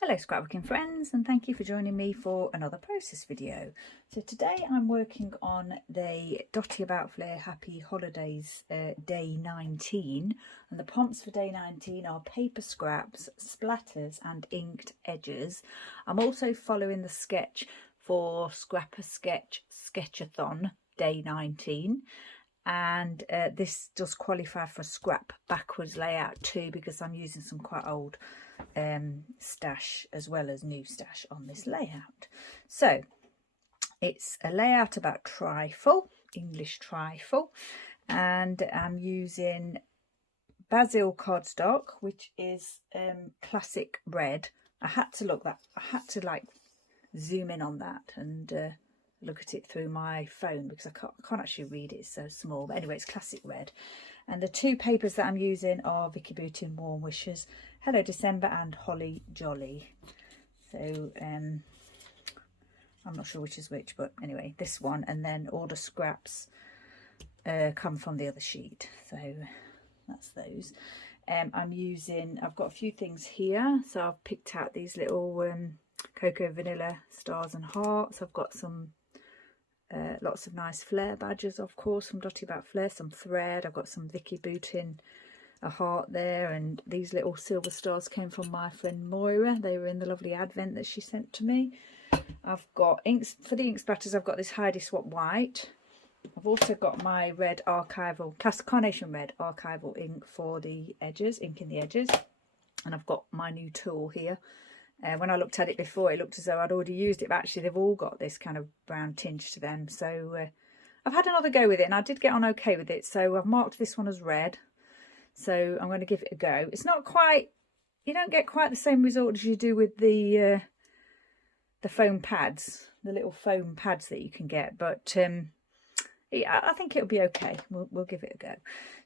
Hello scrapbooking friends, and thank you for joining me for another process video. So today I'm working on the Dotty About Flair Happy Holidays day 19, and the prompts for day 19 are paper scraps, splatters and inked edges. I'm also following the sketch for Scrap a Sketch Sketchathon day 19. And this does qualify for scrap backwards layout too, because I'm using some quite old stash as well as new stash on this layout. So it's a layout about trifle, English trifle, and I'm using basil cardstock, which is classic red. I had to like zoom in on that and look at it through my phone because I can't actually read it, it's so small. But anyway, it's classic red. And the two papers that I'm using are Vicky Boutin Warm Wishes, Hello December and Holly Jolly. So I'm not sure which is which, but anyway, this one, and then all the scraps come from the other sheet. So that's those. I've got a few things here. So I've picked out these little cocoa vanilla stars and hearts. I've got some lots of nice flare badges, of course, from Dotty About Flair, some thread. I've got some Vicky Boutin, a heart there, and these little silver stars came from my friend Moira. They were in the lovely advent that she sent to me. I've got inks for the ink splatters. I've got this Heidi Swap white. I've also got my red archival, classic carnation red archival ink for the edges, inking the edges. And I've got my new tool here. When I looked at it before, it looked as though I'd already used it, but actually they've all got this kind of brown tinge to them. So I've had another go with it, and I did get on okay with it. So I've marked this one as red. So I'm going to give it a go. It's not quite, you don't get quite the same result as you do with the foam pads, the little foam pads that you can get. But yeah, I think it'll be okay. We'll give it a go.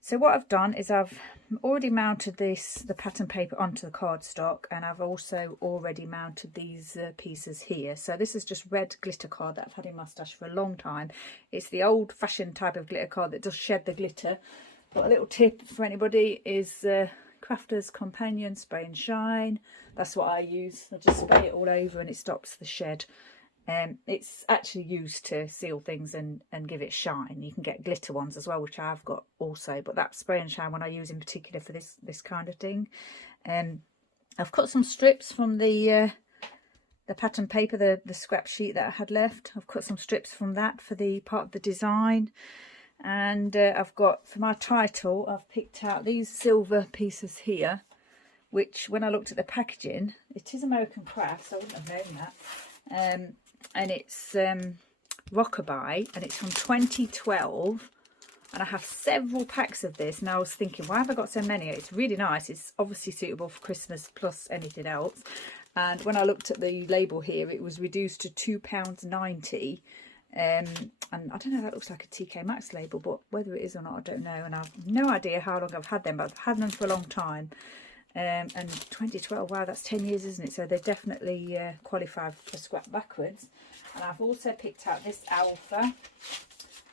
So what I've done is I've already mounted the pattern paper onto the cardstock, and I've also already mounted these pieces here. So this is just red glitter card that I've had in my stash for a long time. It's the old-fashioned type of glitter card that does shed the glitter. But a little tip for anybody is Crafter's Companion Spray and Shine. That's what I use. I just spray it all over and it stops the shed. It's actually used to seal things and give it shine. You can get glitter ones as well, which I've got also, but that spray and shine one I use in particular for this kind of thing. I've cut some strips from the pattern paper, the scrap sheet that I had left. I've cut some strips from that for the part of the design. And I've got, for my title, I've picked out these silver pieces here, which when I looked at the packaging, it is American Crafts, so I wouldn't have known that. And it's Rockabye, and it's from 2012. And I have several packs of this. And I was thinking, why have I got so many? It's really nice. It's obviously suitable for Christmas plus anything else. And when I looked at the label here, it was reduced to £2.90. And I don't know, that looks like a TK Maxx label, but whether it is or not, I don't know. And I've no idea how long I've had them, but I've had them for a long time. And 2012, wow, that's 10 years, isn't it? So they definitely qualify for scrap backwards. And I've also picked out this Alpha,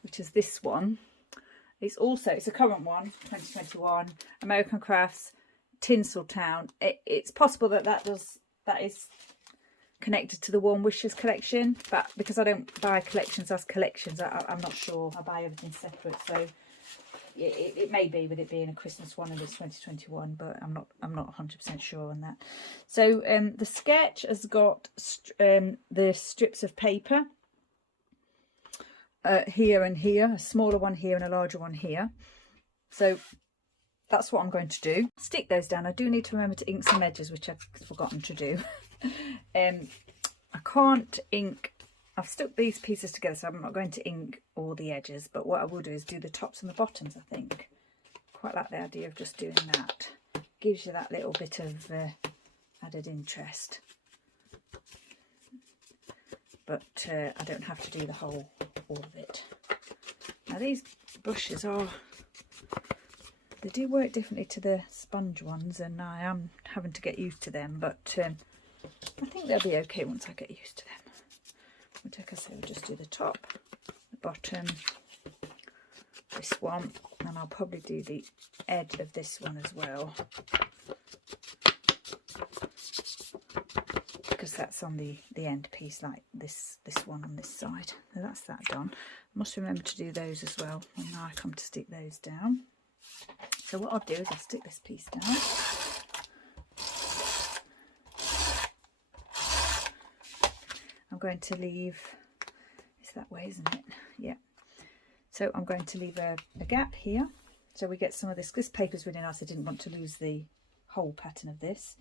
which is this one. It's a current one, 2021, American Crafts, Tinseltown. It's possible that is connected to the Warm Wishes collection, but because I don't buy collections as collections, I'm not sure. I buy everything separate, so it may be with it being a Christmas one and it's 2021, but I'm not 100% sure on that. So the sketch has got the strips of paper here and here, a smaller one here and a larger one here. So that's what I'm going to do. Stick those down. I do need to remember to ink some edges, which I've forgotten to do. I can't ink, I've stuck these pieces together, so I'm not going to ink all the edges, but what I will do is do the tops and the bottoms, I think. Quite like the idea of just doing that. Gives you that little bit of added interest. But I don't have to do all of it. Now these brushes they do work differently to the sponge ones, and I am having to get used to them, but I think they'll be okay once I get used to them. Like I say, we'll just do the top, the bottom, this one, and I'll probably do the edge of this one as well. that's on the end piece, like this one on this side. So that's that done. Must remember to do those as well when I come to stick those down. So what I'll do is I'll stick this piece down. I'm going to leave, it's that way, isn't it? Yeah. So I'm going to leave a gap here, so we get some of this. This paper's really nice. I didn't want to lose the whole pattern of this,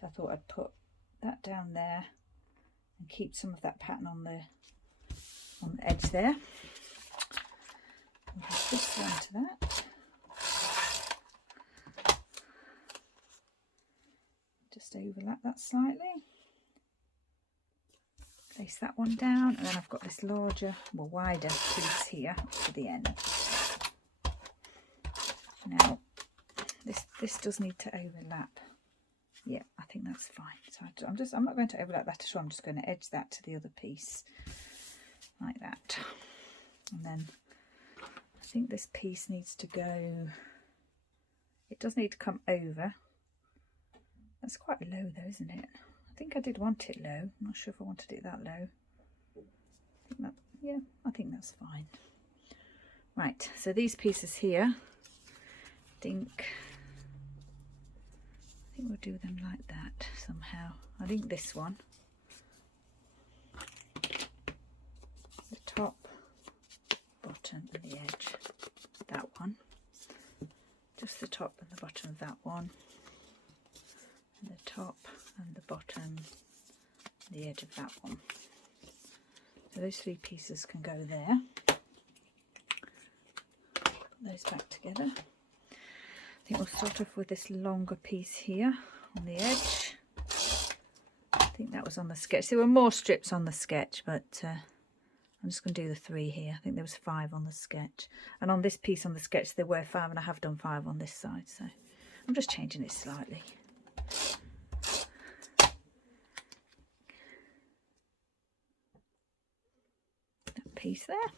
so I thought I'd put that down there and keep some of that pattern on the edge there. I'll add this one to that. Just overlap that slightly. Place that one down, and then I've got this larger, well, wider piece here up to the end. Now this does need to overlap. Yeah, I think that's fine. So I'm not going to overlap that at all. I'm just going to edge that to the other piece like that. And then I think this piece needs to go, it does need to come over. That's quite low though, isn't it? I think I did want it low. I'm not sure if I wanted it that low. I think that's fine. Right, so these pieces here, I think we'll do them like that somehow. I think this one, the top, bottom and the edge, that one, just the top and the bottom of that one, and the top and the bottom, the edge of that one. So those three pieces can go there. Put those back together. I think we'll start off with this longer piece here on the edge. I think that was on the sketch. There were more strips on the sketch, but I'm just going to do the 3 here. I think there was 5 on the sketch. And on this piece on the sketch there were 5, and I have done 5 on this side. So I'm just changing it slightly. Piece there.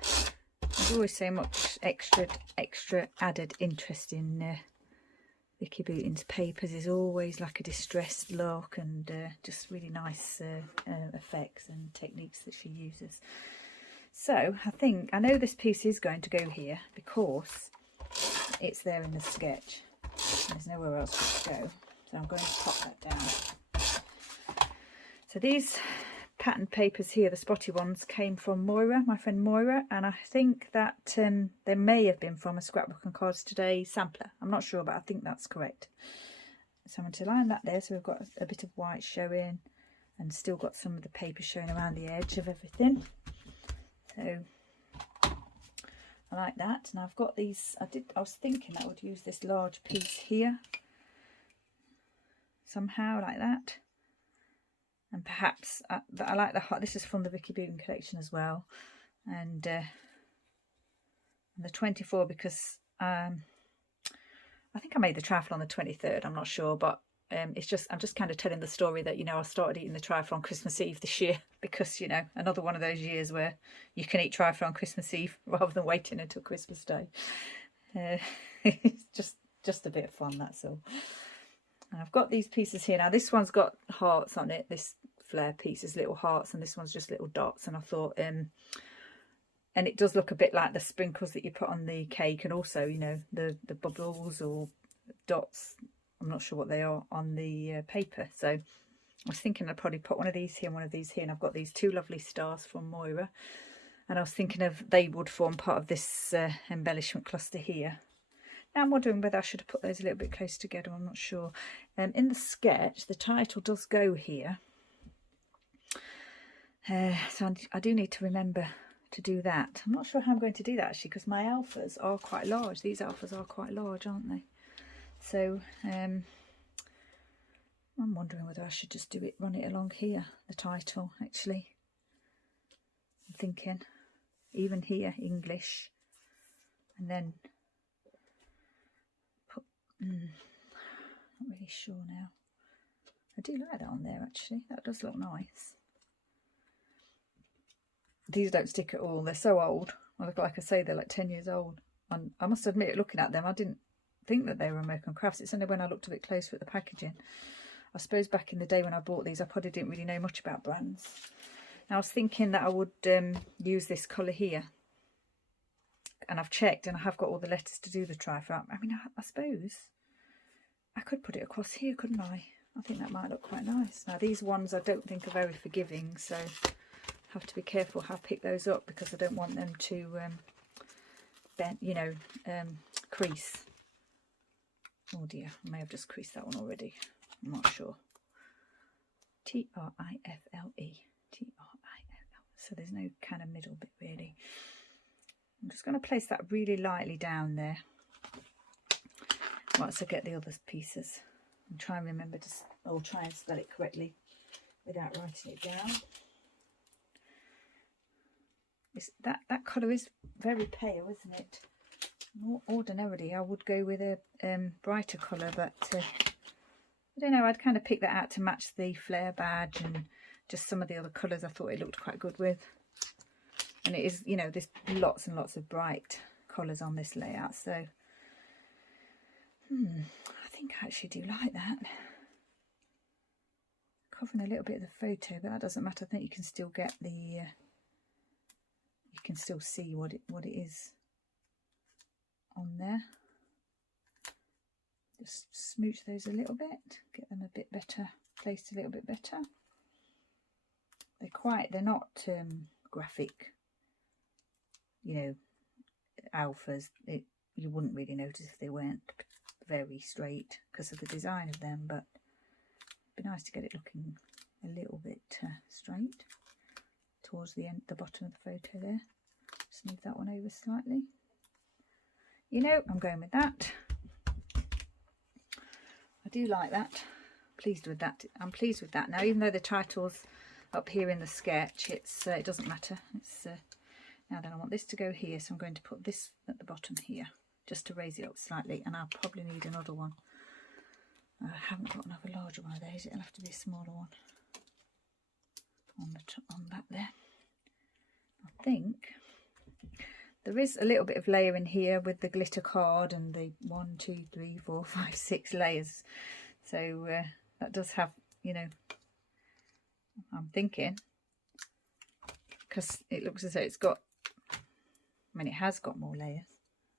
There's always so much extra added interest in Vicky Booten's papers. Is always like a distressed look and just really nice effects and techniques that she uses. So I know this piece is going to go here because it's there in the sketch. There's nowhere else for it to go, so I'm going to pop that down. So these pattern papers here, the spotty ones, came from Moira, my friend Moira, and I think that they may have been from a Scrapbook and Cards Today sampler. I'm not sure, but I think that's correct. So I'm going to line that there, so we've got a bit of white showing and still got some of the paper showing around the edge of everything. So I like that. And I've got these, I was thinking I would use this large piece here somehow like that. And perhaps I like the heart. This is from the Vicky Booten collection as well, and the 24 because I think I made the trifle on the 23rd. I'm not sure, but it's just I'm just kind of telling the story that, you know, I started eating the trifle on Christmas Eve this year because, you know, another one of those years where you can eat trifle on Christmas Eve rather than waiting until Christmas Day. It's just a bit of fun, that's all. And I've got these pieces here. Now this one's got hearts on it. This flare piece is little hearts, and this one's just little dots. And I thought, and it does look a bit like the sprinkles that you put on the cake, and also, you know, the bubbles or dots. I'm not sure what they are on the paper. So I was thinking I'd probably put one of these here and one of these here. And I've got these 2 lovely stars from Moira, and I was thinking of they would form part of this embellishment cluster here. Now I'm wondering whether I should have put those a little bit close together. I'm not sure. In the sketch, the title does go here. So I do need to remember to do that. I'm not sure how I'm going to do that actually, because my alphas are quite large. These alphas are quite large, aren't they? So I'm wondering whether I should just run it along here, the title actually. I'm thinking even here, English, and then not really sure now. I do like that on there actually. That does look nice. These don't stick at all. They're so old. Well, like I say, they're like 10 years old. And I must admit, looking at them, I didn't think that they were American Crafts. It's only when I looked a bit closer at the packaging. I suppose back in the day when I bought these, I probably didn't really know much about brands. Now, I was thinking that I would use this colour here. And I've checked and I have got all the letters to do the trifle. I mean, I suppose I could put it across here, couldn't I? I think that might look quite nice. Now, these ones I don't think are very forgiving, so I have to be careful how I pick those up because I don't want them to bend, you know, crease. Oh dear, I may have just creased that one already. I'm not sure. T-R-I-F-L-E. T-R-I-F-L. So there's no kind of middle bit really. I'm just going to place that really lightly down there once I get the other pieces. And try and remember to, or try and spell it correctly without writing it down. That colour is very pale, isn't it? More ordinarily I would go with a brighter colour, but I don't know, I'd kind of pick that out to match the flare badge and just some of the other colours I thought it looked quite good with. And it is, you know, there's lots and lots of bright colours on this layout, so I think I actually do like that. Covering a little bit of the photo, but that doesn't matter. I think you can still get the you can still see what it is on there. Just smooch those a little bit, get them a bit better, placed a little bit better. They're not graphic, you know, alphas. You wouldn't really notice if they weren't very straight because of the design of them, but it'd be nice to get it looking a little bit straight towards the end, the bottom of the photo there. Just move that one over slightly. You know, I'm going with that. I do like that. Pleased with that. I'm pleased with that. Now, even though the title's up here in the sketch, it doesn't matter. It's now then I want this to go here, so I'm going to put this at the bottom here just to raise it up slightly, and I'll probably need another one. I haven't got another larger one of those. It'll have to be a smaller one on the top, on that there. I think there is a little bit of layering here with the glitter card and the 1, 2, 3, 4, 5, 6 layers. So that does have, you know, I'm thinking, because it looks as though it's got, I mean, it has got more layers.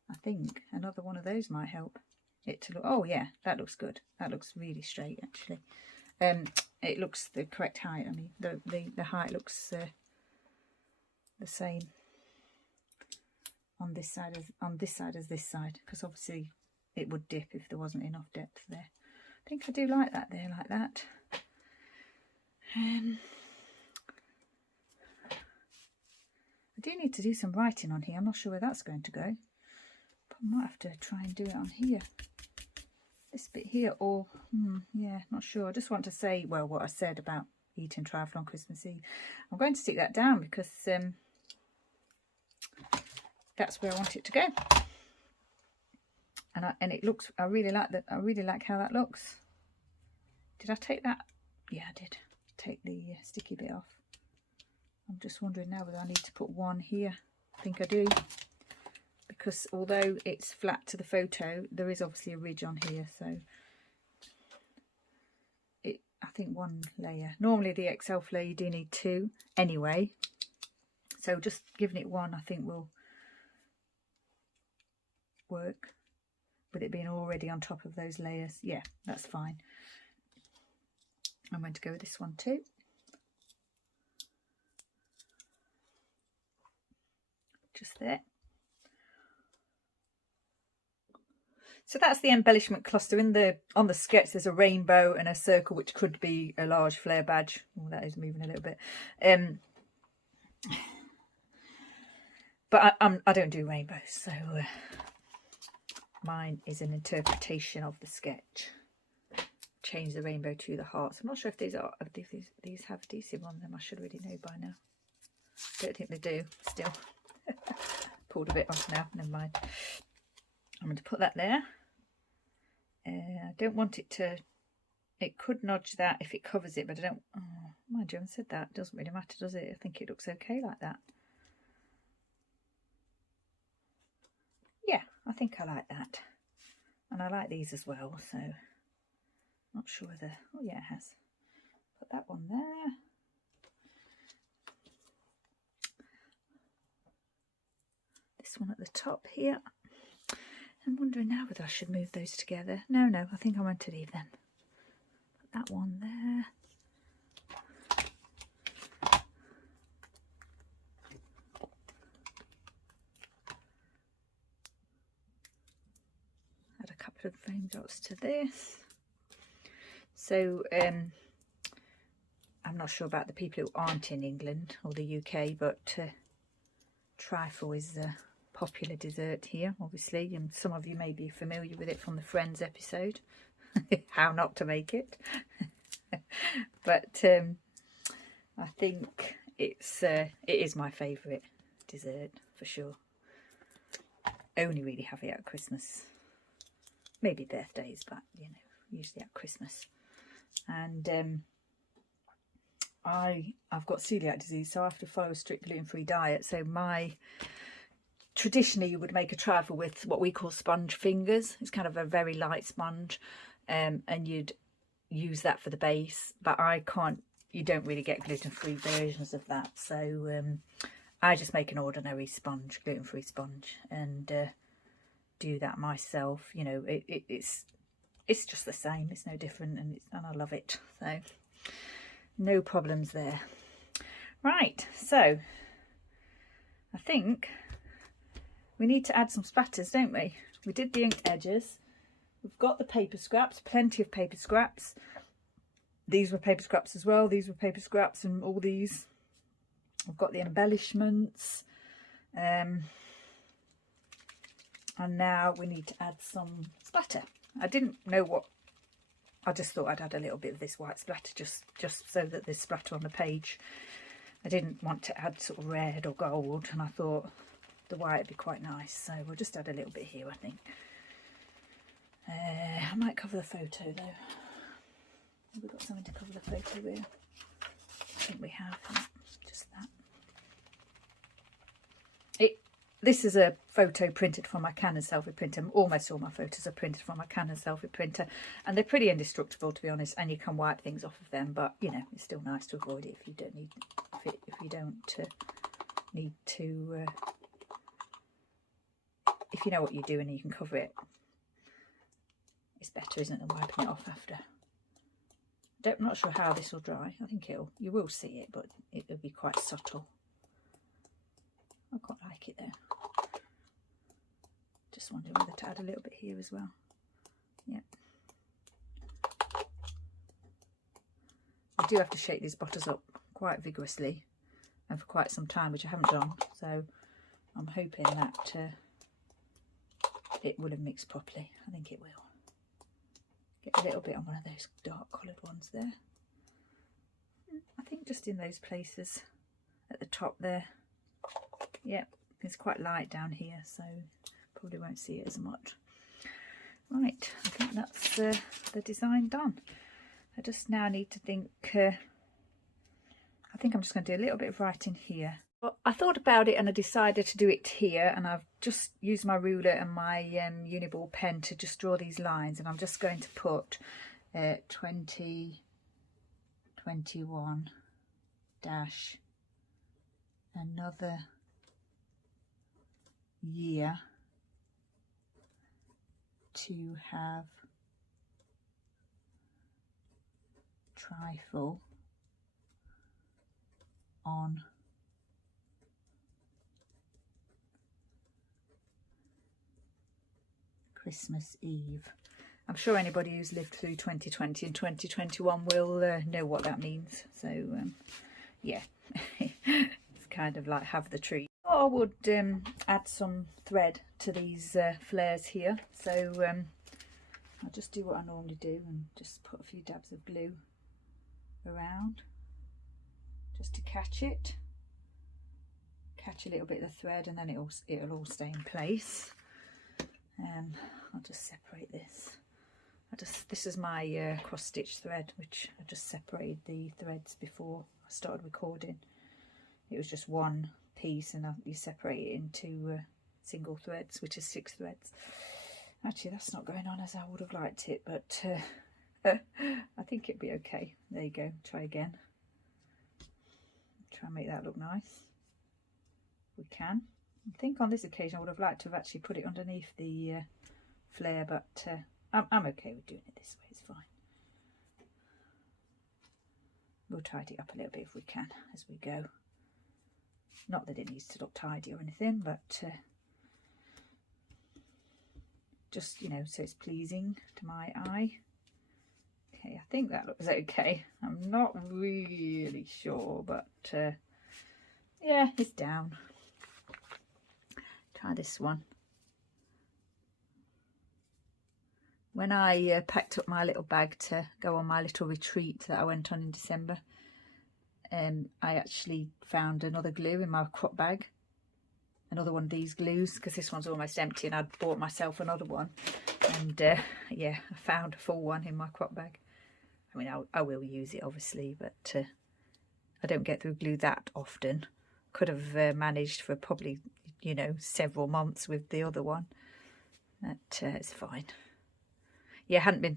I think another one of those might help it to look, oh yeah, that looks good. That looks really straight actually. It looks the correct height. I mean, the height looks the same on this side as this side, because obviously it would dip if there wasn't enough depth there. I think I do like that there, like that. I do need to do some writing on here. I'm not sure where that's going to go, but I might have to try and do it on here, this bit here, or yeah, not sure. I just want to say, well, what I said about eating trifle on Christmas Eve. I'm going to stick that down because that's where I want it to go. And it looks, I really like that. I really like how that looks. Did I take that? Yeah, I did take the sticky bit off. I'm just wondering now whether I need to put one here. I think I do, because although it's flat to the photo, there is obviously a ridge on here, so I think one layer. Normally the XL flare you do need 2 anyway, so just giving it 1 I think will work, with it being already on top of those layers. Yeah, that's fine. I'm going to go with this one too. Just there. So that's the embellishment cluster. On the sketch there's a rainbow and a circle, which could be a large flare badge. Oh, that is moving a little bit. But I don't do rainbows, so mine is an interpretation of the sketch. Change the rainbow to the hearts. I'm not sure if these have adhesive on them. I should really know by now. Don't think they do still. Pulled a bit off now, never mind. I'm going to put that there. I don't want it to, it could nudge that if it covers it, but I don't, oh, mind you, I haven't said that. It doesn't really matter, does it? I think it looks okay like that. Yeah, I think I like that. And I like these as well, so Not sure whether, oh yeah, it has. Put that one there. This one at the top here. I'm wondering now whether I should move those together. No, I think I want to leave them. Put that one there. Add a couple of frame dots to this. So I'm not sure about the people who aren't in England or the UK, but trifle is a popular dessert here, obviously, and some of you may be familiar with it from the Friends episode, how not to make it. But I think it is my favourite dessert for sure. Only really have it at Christmas, maybe birthdays, but you know, usually at Christmas. And I've got celiac disease, so I have to follow a strict gluten-free diet. So traditionally you would make a trifle with what we call sponge fingers. It's kind of a very light sponge, and you'd use that for the base, but I can't, you don't really get gluten-free versions of that, so I just make an ordinary sponge, gluten-free sponge, and do that myself. You know, it's just the same, it's no different, and I love it, so no problems there. Right, so I think we need to add some spatters, don't we? We did the inked edges. We've got the paper scraps, plenty of paper scraps. These were paper scraps as well. These were paper scraps, and all these. We've got the embellishments. And now we need to add some splatter. I didn't know what, I just thought I'd add a little bit of this white splatter just so that there's splatter on the page. I didn't want to add sort of red or gold, and I thought the white would be quite nice, so we'll just add a little bit here, I think. I might cover the photo though. Have we got something to cover the photo with? I think we have, just that. This is a photo printed from my Canon selfie printer. Almost all my photos are printed from my Canon selfie printer, and they're pretty indestructible, to be honest, and you can wipe things off of them, but you know, it's still nice to avoid it if you don't need, if you don't need to, if you know what you're doing and you can cover it, it's better, isn't it, than wiping it off after. I'm not sure how this will dry. I think you will see it, but it'll be quite subtle. I quite like it though. Just wondering whether to add a little bit here as well. Yep. I do have to shake these butters up quite vigorously and for quite some time, which I haven't done. So I'm hoping that it will have mixed properly. I think it will. Get a little bit on one of those dark coloured ones there. I think just in those places at the top there. Yep, it's quite light down here, so probably won't see it as much. Right, I think that's the design done. I just now need to think, I think I'm just going to do a little bit of writing here. Well, I thought about it and I decided to do it here, and I've just used my ruler and my Uniball pen to just draw these lines, and I'm just going to put 2021 dash another year to have trifle on Christmas Eve. I'm sure anybody who's lived through 2020 and 2021 will know what that means. So yeah, it's kind of like have the tree. I would add some thread to these flares here, so I'll just do what I normally do and just put a few dabs of glue around just to catch a little bit of the thread, and then it'll all stay in place. I'll just separate this. This is my cross stitch thread, which I just separated the threads before I started recording. It was just one piece, and you separate it into single threads, which is 6 threads. Actually, that's not going on as I would have liked it, but I think it'd be okay. There you go, try again. Try and make that look nice. We can. I think on this occasion I would have liked to have actually put it underneath the flare, but I'm okay with doing it this way, it's fine. We'll tidy it up a little bit if we can as we go. Not that it needs to look tidy or anything, but just, you know, so it's pleasing to my eye. Okay, I think that looks okay. I'm not really sure, but yeah, it's down. Try this one. When I packed up my little bag to go on my little retreat that I went on in December, I actually found another glue in my crop bag. Another one of these glues, because this one's almost empty and I'd bought myself another one. And yeah, I found a full one in my crop bag. I mean, I will use it obviously, but I don't get through glue that often. Could have managed for probably, you know, several months with the other one. But it's fine. Yeah, I haven't been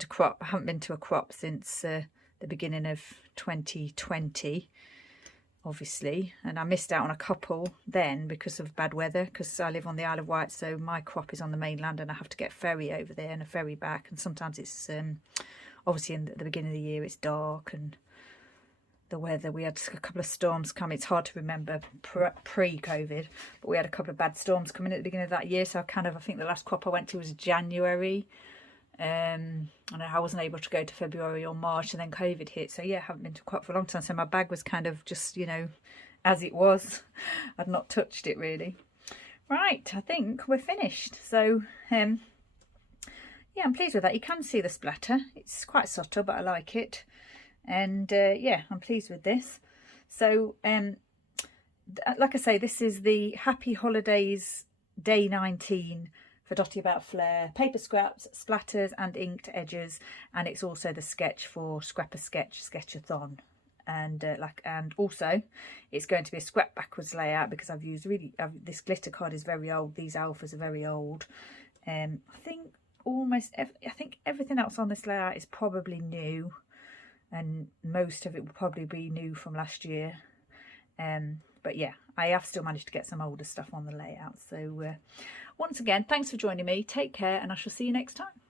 to a crop since the beginning of 2020, obviously, and I missed out on a couple then because of bad weather, because I live on the Isle of Wight, so my crop is on the mainland and I have to get a ferry over there and a ferry back, and sometimes it's obviously in the beginning of the year it's dark and the weather, we had a couple of storms come. It's hard to remember pre-COVID, but we had a couple of bad storms coming at the beginning of that year, so I think the last crop I went to was January. And I wasn't able to go to February or March, and then COVID hit, so yeah, I haven't been to crop for a long time, so my bag was kind of just, you know, as it was. I'd not touched it really. Right, I think we're finished. So yeah, I'm pleased with that. You can see the splatter, it's quite subtle, but I like it. And yeah, I'm pleased with this. So like I say, this is the Happy Holidays Day 19 for Dotty About Flair, paper scraps, splatters and inked edges, and it's also the sketch for Scrap a Sketch Sketchathon. And and also it's going to be a scrap backwards layout, because I've used this glitter card is very old, these alphas are very old. I think everything else on this layout is probably new, and most of it will probably be new from last year. But yeah, I have still managed to get some older stuff on the layout. So once again, thanks for joining me. Take care, and I shall see you next time.